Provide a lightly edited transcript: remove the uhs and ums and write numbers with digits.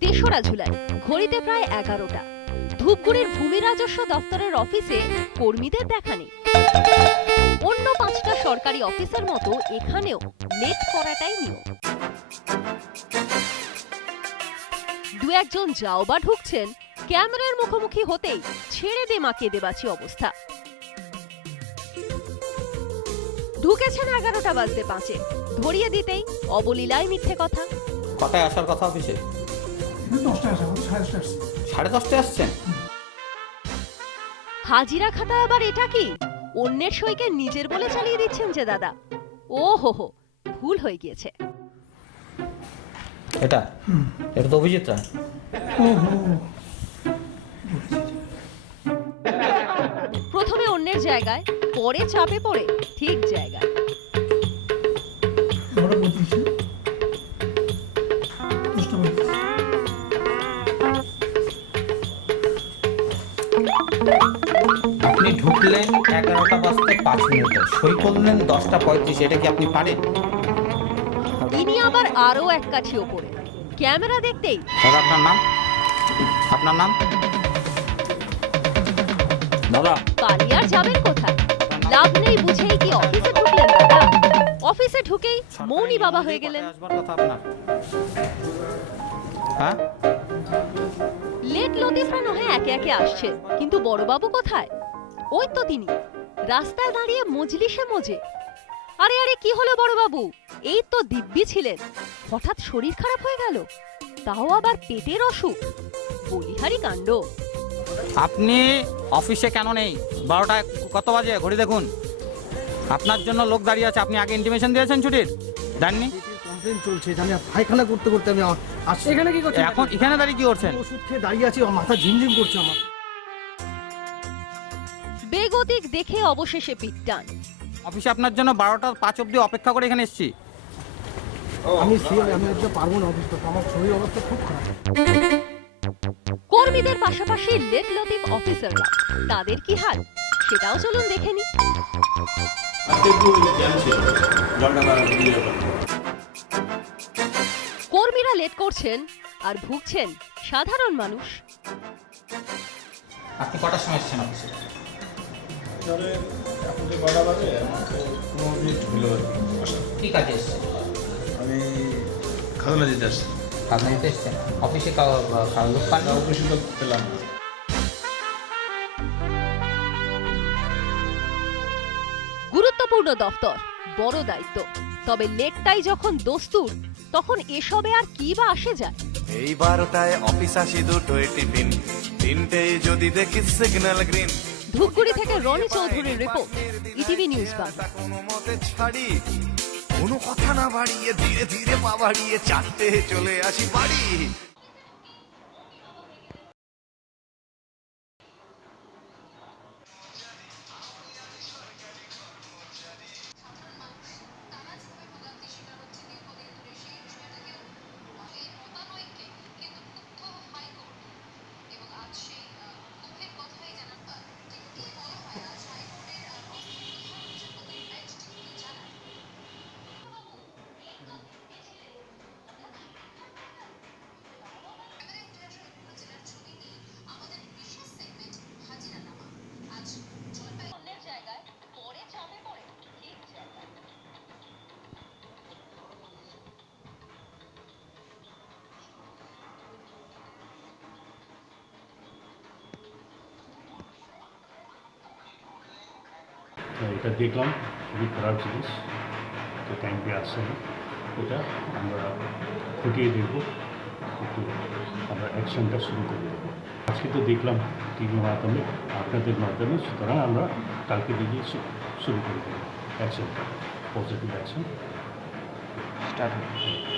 তেসরা জুলাই, ঘড়িতে প্রায় 11টা। ধূপগুড়ির ভূমি রাজস্ব দপ্তরের অফিসে কর্মীদের দেখা নেই। অন্য 5টা সরকারি অফিসের মতো এখানেও লেট করাটাই নিয়ম। দু একজন যাও বা ঢুকছেন, ক্যামেরার মুখোমুখি হতেই ছেড়ে দে মা কেঁদেবাচি অবস্থা। ঢুকেছেন 11টা বাজতে 5-এ, ধরিয়ে দিতেই অবলীলায় মিথ্যে কথা। কটায় আসার কথা অফিসে? 10:30 আসছেন। হাজিরা খাতা আবার এটা কি? অন্যের সইকে নিজের বলে চালিয়ে দিচ্ছেন যে দাদা। ও হো হো, ভুল হয়ে গিয়েছে। এটা তো অভিজিৎ রায়। প্রথমে অন্যের জায়গায়, পরে চাপে পড়ে ঠিক জায়গায়। আপনি ঢুকলেন 11টা বাজতে 5 মিনিটে, সই করলেন 10:35। এটা কি আপনি পারেন? ইনি আবার আরো এক কাঠি ওপরে। ক্যামেরা দেখতেই দাদা আপনার নাম? আপনার নাম? দাদা পালিয়ে যাবেন কোথায়? লাভ নেই বুঝেই কি অফিসে ঢুকলেন দাদা? অফিসে ঢুকেই মৌনি বাবা হয়ে গেলেন। আসবার কথা আপনার। হ্যাঁ, লেট লতিফরা নহে একে একে আসছে, কিন্তু বড়বাবু কোথায়? ওই তো তিনি রাস্তায় দাঁড়িয়ে মজলিসে মজে। আরে আরে, কি হলো বড়বাবু? এই তো দিব্যি ছিলেন, হঠাৎ শরীর খারাপ হয়ে গেল, তাও আবার পেটের অসুখ। বলিহারি কাণ্ড। আপনি অফিসে কেন নেই? 12টায় কত বাজে ঘড়ি দেখুন। আপনার জন্য লোক দাঁড়িয়ে আছে। আপনি আগে ইন্টিমেশন দিয়েছেন ছুটির? দেননি? কমপ্লেইন চলছে, জানি পায়খানা করতে করতে আমি আসছি। এখানে কি করছেন? এখন এখানে দাঁড়িয়ে কি করছেন? ওষুধ খেয়ে দাঁড়িয়ে আছি, আমার মাথা ঝিমঝিম করছে আমার। বেগতিক দেখে অবশেষে পিটটান। অফিসে আপনার জন্য 12:05 অবধি অপেক্ষা করে এখানে এসেছি। আমি একটু পারবো না অফিস করতে, আমার শরীর অবস্থা খুব খারাপ। কর্মীদের পাশাপাশি লেট লতিফ অফিসাররা, তাদের কি হাল সেটাও চলুন দেখে নি। কর্মীরা লেট করছেন আর ভুগছেন সাধারণ মানুষ। আপনি কটার সময় এসেছেন অফিসে? এখন যে 12টা বাজে, 15 মিনিট হলো। কি কাজে এসেছেন? আমি খাজনা দিতে আসছি। খাজনা দিতে এসেছেন? অফিসে লোক পান? অফিসে তো পেলাম না। গুরুত্বপূর্ণ দফতর, বড় দায়িত্ব, তবে লেটটাই যখন দস্তুর, তখন এসবে আর কি বা আসে যায়। এই 12টায় অফিস আসি, 2টোয় টিফিন, 3টেয় যদি দেখি সিগন্যাল গ্রিন। ধূপগুড়ি থেকে রনি চৌধুরীর রিপোর্ট, ইটিভি নিউজ বাংলা। কোনো মতে ছাড়ি, কোনো কথা না বাড়িয়ে ধীরে ধীরে পা বাড়িয়ে 4টে চলে আসি বাড়ি। এটা দেখলাম, খুবই খারাপ জিনিস। তো টাইম পেয়ে আসছে না, এটা আমরা ফুটিয়ে দেখব, একটু আমরা অ্যাকশনটা শুরু করে দেবো। আজকে তো দেখলাম টিভির মাধ্যমে, আপনাদের মাধ্যমে, সুতরাং আমরা কালকে দিকে শুরু করে দেবো অ্যাকশনটা, পজিটিভ অ্যাকশন স্টার্ট হবে।